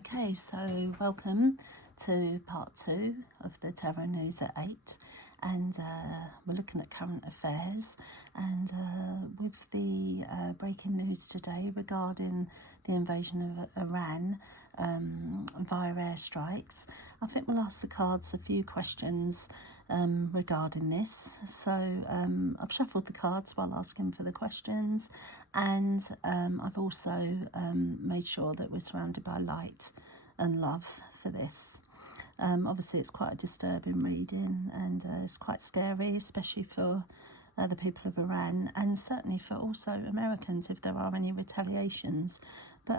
Okay, so welcome to part 2 of the Tarot News at 8, and we're looking at current affairs, and with the breaking news today regarding the invasion of Iran via airstrikes. I think we'll ask the cards a few questions regarding this. So I've shuffled the cards while asking for the questions, and I've also made sure that we're surrounded by light and love for this. Obviously it's quite a disturbing reading, and it's quite scary, especially for the people of Iran, and certainly for also Americans if there are any retaliations. But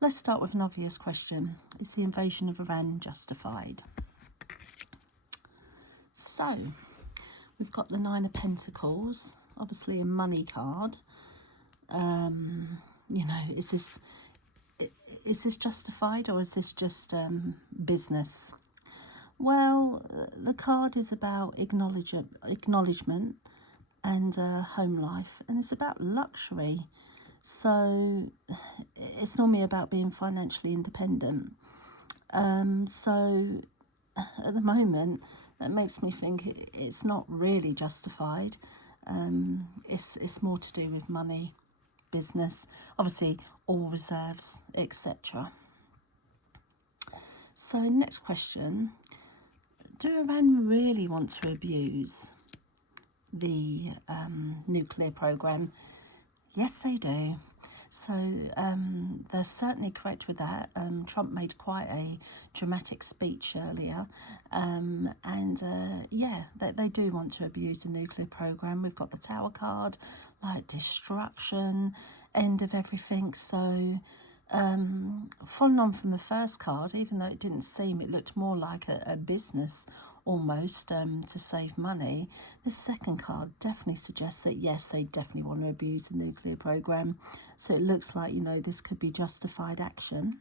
let's start with an obvious question. Is the invasion of Iran justified? So we've got the Nine of Pentacles, obviously a money card. You know, is this justified, or is this just business? Well, the card is about acknowledgement and home life, and it's about luxury. So it's normally about being financially independent. So at the moment, that makes me think it's not really justified. It's more to do with money, business, obviously all reserves, etc. So next question, do Iran really want to abuse the nuclear program? Yes, they do. So they're certainly correct with that. Trump made quite a dramatic speech earlier, and yeah, they do want to abuse the nuclear program. We've got the Tower card, like destruction, end of everything. So following on from the first card, even though it didn't seem, it looked more like a business almost, to save money, the second card definitely suggests that yes, they definitely want to abuse the nuclear program. So it looks like, you know, this could be justified action.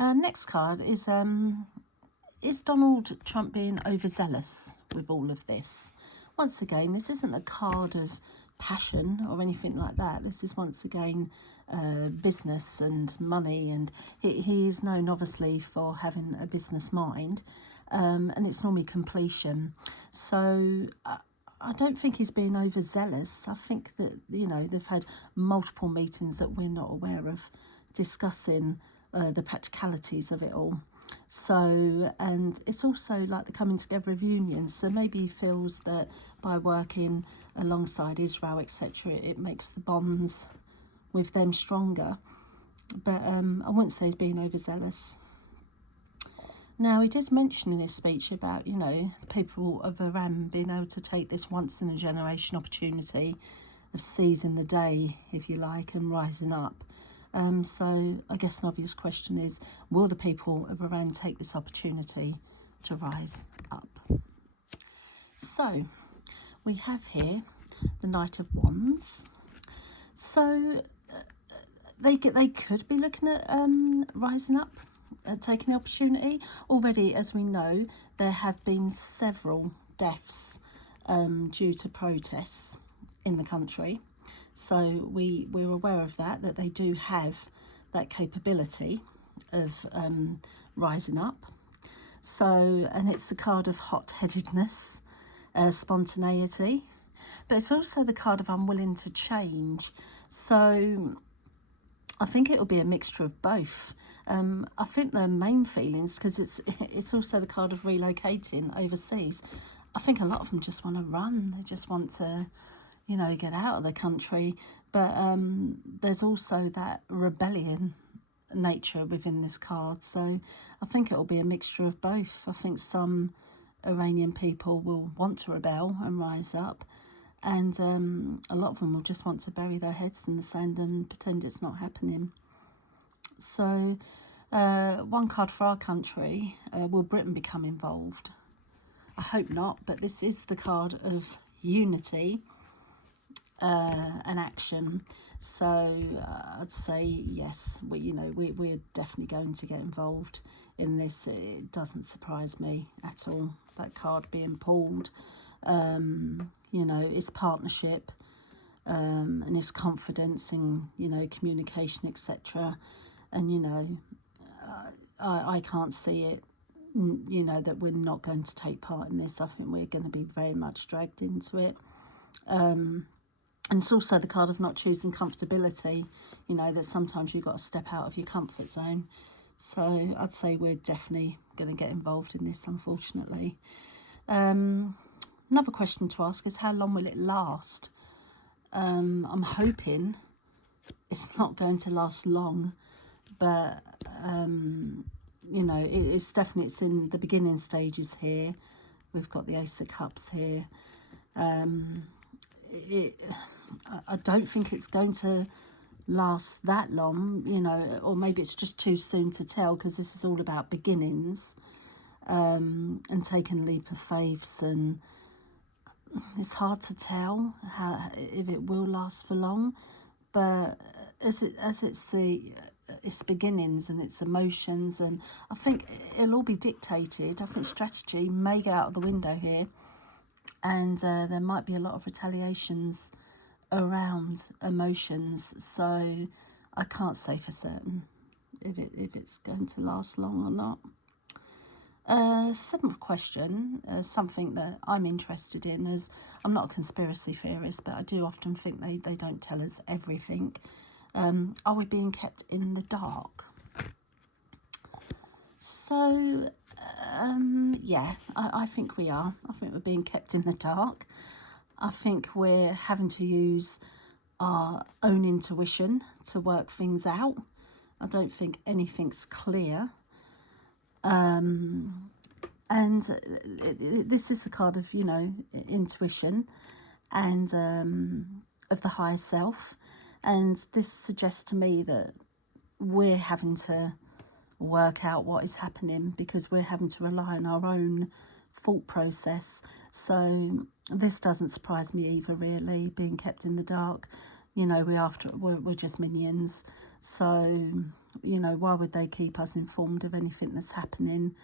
Next card is Donald Trump being overzealous with all of this? Once again, this isn't a card of passion or anything like that. This is once again business and money, and he is known obviously for having a business mind, and it's normally completion. So I don't think he's being overzealous. I think that, you know, they've had multiple meetings that we're not aware of discussing the practicalities of it all. So, and it's also like the coming together of unions. So maybe he feels that by working alongside Israel, etc., it makes the bonds with them stronger. But I wouldn't say he's being overzealous. Now, he did mention in his speech about, you know, the people of Iran being able to take this once-in-a-generation opportunity of seizing the day, if you like, and rising up. So I guess an obvious question is, will the people of Iran take this opportunity to rise up? So we have here the Knight of Wands. So they could be looking at rising up, taking the opportunity. Already, as we know, there have been several deaths due to protests in the country. So we're aware of that they do have that capability of rising up. So, and it's the card of hot-headedness, spontaneity, but it's also the card of unwilling to change. So I think it will be a mixture of both. I think the main feelings, because it's also the card of relocating overseas, I think a lot of them just want to run. They just want to, you know, get out of the country. But there's also that rebellion nature within this card. So I think it will be a mixture of both. I think some Iranian people will want to rebel and rise up, and a lot of them will just want to bury their heads in the sand and pretend it's not happening. So one card for our country, will Britain become involved? I hope not, but this is the card of unity and action. So I'd say yes, we're definitely going to get involved in this. It doesn't surprise me at all, that card being pulled. You know, it's partnership, and it's confidence in, you know, communication, etc. And, you know, I can't see it, you know, that we're not going to take part in this. I think we're going to be very much dragged into it. And it's also the card of not choosing comfortability, you know, that sometimes you've got to step out of your comfort zone. So I'd say we're definitely going to get involved in this, unfortunately. Another question to ask is, how long will it last? I'm hoping it's not going to last long, but you know, it's in the beginning stages here. We've got the Ace of Cups here. I don't think it's going to last that long, you know, or maybe it's just too soon to tell, because this is all about beginnings, and taking a leap of faiths, and it's hard to tell if it will last for long. But as it's beginnings and its emotions, and I think it'll all be dictated. I think strategy may go out of the window here, and there might be a lot of retaliations around emotions. So I can't say for certain if it's going to last long or not. Seventh question, something that I'm interested in, as I'm not a conspiracy theorist, but I do often think they don't tell us everything. Are we being kept in the dark? So, yeah, I think we are. I think we're being kept in the dark. I think we're having to use our own intuition to work things out. I don't think anything's clear. And this is the card of, you know, intuition and of the higher self. And this suggests to me that we're having to work out what is happening, because we're having to rely on our own thought process. So this doesn't surprise me either, really, being kept in the dark. You know, we're just minions. So, you know, why would they keep us informed of anything that's happening?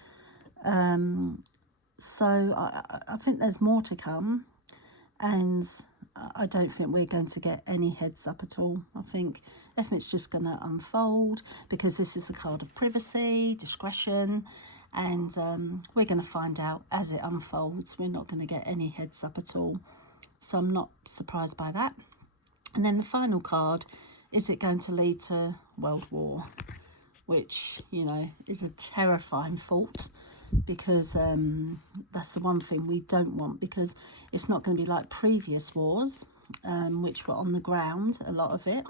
So I think there's more to come, and I don't think we're going to get any heads up at all. I think everything's just going to unfold, because this is a card of privacy, discretion, and we're going to find out as it unfolds. We're not going to get any heads up at all. So I'm not surprised by that. And then the final card, is it going to lead to World War? Which, you know, is a terrifying thought, because that's the one thing we don't want, because it's not going to be like previous wars, which were on the ground, a lot of it.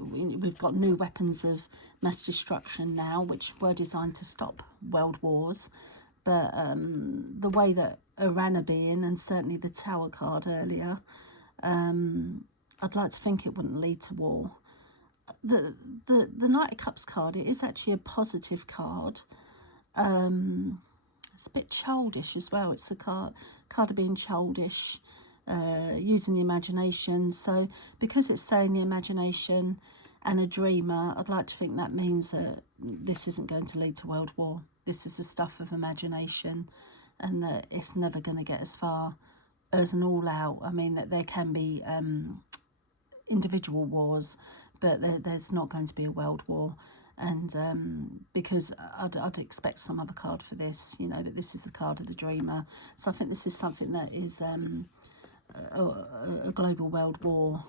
We've got new weapons of mass destruction now, which were designed to stop world wars. But the way that Iran are being, and certainly the Tower card earlier, I'd like to think it wouldn't lead to war. The Knight of Cups card, it is actually a positive card. It's a bit childish as well. It's a card of being childish, using the imagination. So because it's saying the imagination and a dreamer, I'd like to think that means that this isn't going to lead to world war. This is the stuff of imagination, and that it's never going to get as far as an all-out. I mean, that there can be individual wars, but there's not going to be a world war. And because I'd expect some other card for this, you know, but this is the card of the dreamer. So I think this is something that is a global world war,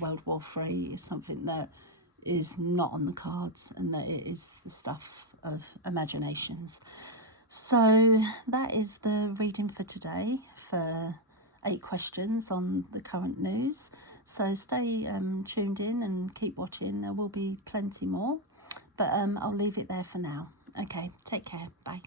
World War III is something that is not on the cards, and that it is the stuff of imaginations. So that is the reading for today, for 8 questions on the current news. So stay tuned in and keep watching. There will be plenty more, but I'll leave it there for now. Okay, take care. Bye.